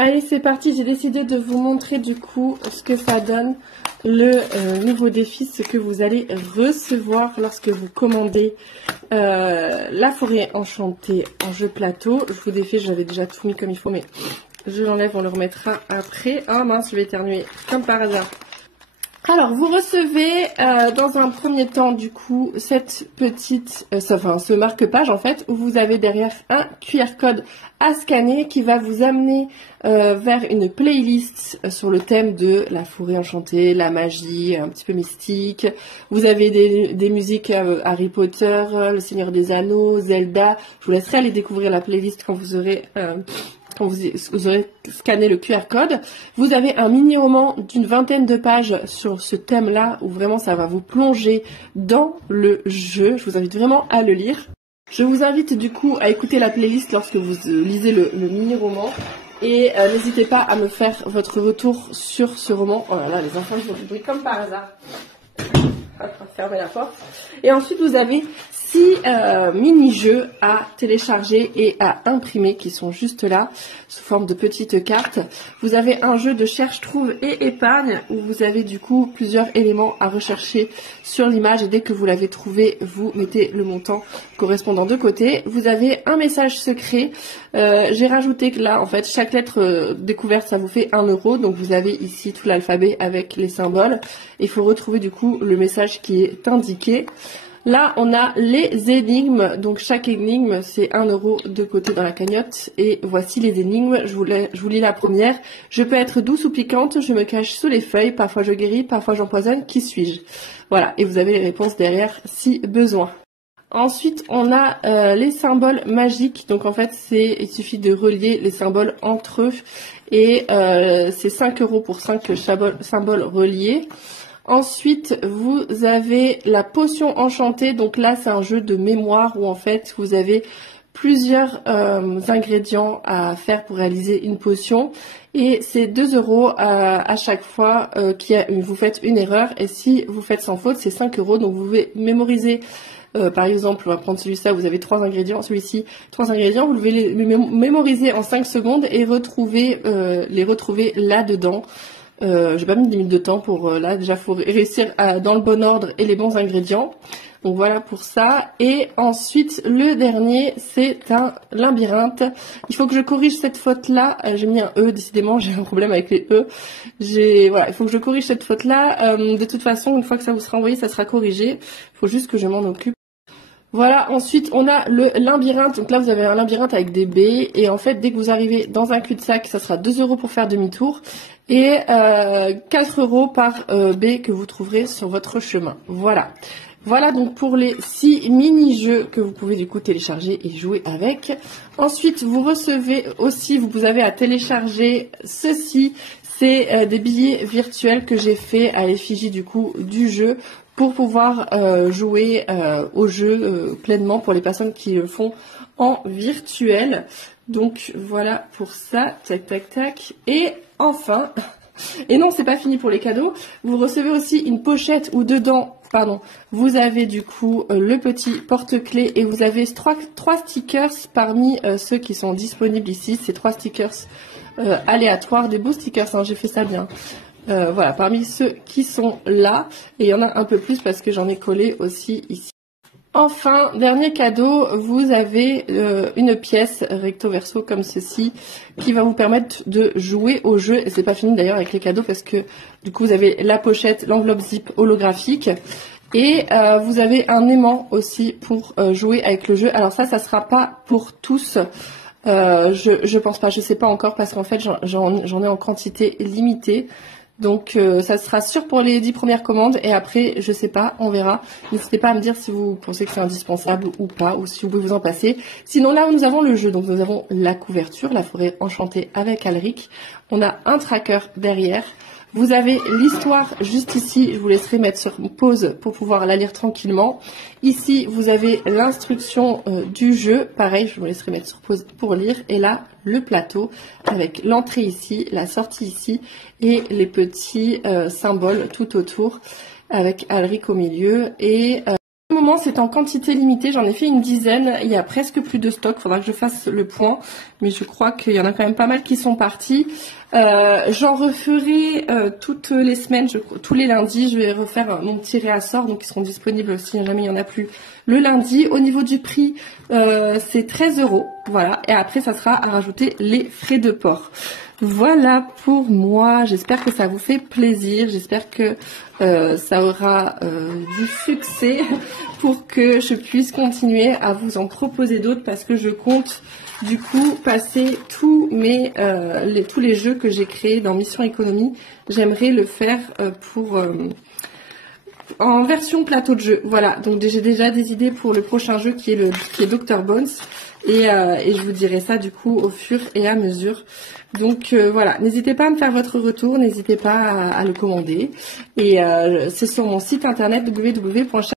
Allez, c'est parti, j'ai décidé de vous montrer du coup ce que ça donne, le nouveau défi, ce que vous allez recevoir lorsque vous commandez la forêt enchantée en jeu plateau. Je vous défie, j'avais déjà tout mis comme il faut, mais je l'enlève, on le remettra après. Ah mince, je vais éternuer, comme par hasard. Alors, vous recevez dans un premier temps, du coup, cette petite, ce marque-page, en fait, où vous avez derrière un QR code à scanner qui va vous amener vers une playlist sur le thème de la forêt enchantée, la magie, un petit peu mystique. Vous avez des musiques Harry Potter, Le Seigneur des Anneaux, Zelda. Je vous laisserai aller découvrir la playlist quand vous aurez... Quand vous aurez scanné le QR code, vous avez un mini-roman d'une 20aine de pages sur ce thème-là, où vraiment ça va vous plonger dans le jeu. Je vous invite vraiment à le lire. Je vous invite du coup à écouter la playlist lorsque vous lisez le mini-roman. Et n'hésitez pas à me faire votre retour sur ce roman. Oh là là, les enfants font du bruit comme par hasard. Hop, fermez la porte. Et ensuite vous avez 6 mini-jeux à télécharger et à imprimer qui sont juste là sous forme de petites cartes. Vous avez un jeu de cherche, trouve et épargne où vous avez du coup plusieurs éléments à rechercher sur l'image et dès que vous l'avez trouvé, vous mettez le montant correspondant de côté. Vous avez un message secret. J'ai rajouté que là, en fait, chaque lettre découverte, ça vous fait 1 €. Donc vous avez ici tout l'alphabet avec les symboles. Il faut retrouver du coup le message qui est indiqué. Là, on a les énigmes. Donc, chaque énigme, c'est 1 € de côté dans la cagnotte. Et voici les énigmes. Je vous lis la première. Je peux être douce ou piquante. Je me cache sous les feuilles. Parfois, je guéris. Parfois, j'empoisonne. Qui suis-je? Voilà. Et vous avez les réponses derrière si besoin. Ensuite, on a les symboles magiques. Donc, en fait, il suffit de relier les symboles entre eux. Et c'est 5 € pour 5 symboles reliés. Ensuite, vous avez la potion enchantée. Donc là, c'est un jeu de mémoire où en fait, vous avez plusieurs ingrédients à faire pour réaliser une potion. Et c'est 2 € à chaque fois vous faites une erreur. Et si vous faites sans faute, c'est 5 €. Donc vous pouvez mémoriser. Par exemple, on va prendre celui-là, vous avez 3 ingrédients, celui-ci 3 ingrédients, vous devez les mémoriser en 5 secondes et les retrouver là-dedans. J'ai pas mis de limite de temps pour là, déjà faut réussir dans le bon ordre et les bons ingrédients. Donc voilà pour ça. Et ensuite, le dernier, c'est un labyrinthe. Il faut que je corrige cette faute-là. J'ai mis un E, décidément, j'ai un problème avec les E. Voilà, il faut que je corrige cette faute-là. De toute façon, une fois que ça vous sera envoyé, ça sera corrigé. Il faut juste que je m'en occupe. Voilà, ensuite on a le labyrinthe, donc là vous avez un labyrinthe avec des baies et en fait dès que vous arrivez dans un cul-de-sac, ça sera 2 € pour faire demi-tour et 4 € par baie que vous trouverez sur votre chemin. Voilà. Voilà donc pour les 6 mini-jeux que vous pouvez du coup télécharger et jouer avec. Ensuite vous recevez aussi, vous avez à télécharger ceci, c'est des billets virtuels que j'ai fait à l'effigie du coup du jeu pour pouvoir jouer au jeu pleinement pour les personnes qui le font en virtuel. Donc voilà pour ça, tac tac tac. Et enfin, et non c'est pas fini pour les cadeaux, vous recevez aussi une pochette où dedans, vous avez du coup le petit porte-clés et vous avez 3 stickers parmi ceux qui sont disponibles ici. C'est 3 stickers aléatoires, des beaux stickers, hein, j'ai fait ça bien. Voilà, parmi ceux qui sont là, et il y en a un peu plus parce que j'en ai collé aussi ici. Enfin, dernier cadeau, vous avez une pièce recto verso comme ceci qui va vous permettre de jouer au jeu. Et c'est pas fini d'ailleurs avec les cadeaux parce que du coup vous avez la pochette, l'enveloppe zip holographique et vous avez un aimant aussi pour jouer avec le jeu. Alors ça sera pas pour tous. Je pense pas, je sais pas encore parce qu'en fait j'en ai en quantité limitée. Donc ça sera sûr pour les 10 premières commandes et après je sais pas, on verra. N'hésitez pas à me dire si vous pensez que c'est indispensable ou pas ou si vous pouvez vous en passer. Sinon là nous avons le jeu, donc nous avons la couverture, la forêt enchantée avec Alric. On a un tracker derrière. Vous avez l'histoire juste ici, je vous laisserai mettre sur pause pour pouvoir la lire tranquillement. Ici, vous avez l'instruction du jeu, pareil, je vous laisserai mettre sur pause pour lire. Et là, le plateau avec l'entrée ici, la sortie ici et les petits symboles tout autour avec Alric au milieu. Et moment c'est en quantité limitée, j'en ai fait une dizaine, il y a presque plus de stock, faudra que je fasse le point, mais je crois qu'il y en a quand même pas mal qui sont partis. J'en referai toutes les semaines, tous les lundis, je vais refaire mon petit réassort, donc ils seront disponibles si jamais il y en a plus le lundi. Au niveau du prix, c'est 13 €, voilà, et après ça sera à rajouter les frais de port. Voilà pour moi, j'espère que ça vous fait plaisir, j'espère que ça aura du succès pour que je puisse continuer à vous en proposer d'autres, parce que je compte du coup passer tous les jeux que j'ai créés dans Mission Économie. J'aimerais le faire en version plateau de jeu. Voilà, donc j'ai déjà des idées pour le prochain jeu qui est Dr Bones, et je vous dirai ça du coup au fur et à mesure. Donc voilà, n'hésitez pas à me faire votre retour, n'hésitez pas à le commander, et c'est sur mon site internet www.charlotte.fr.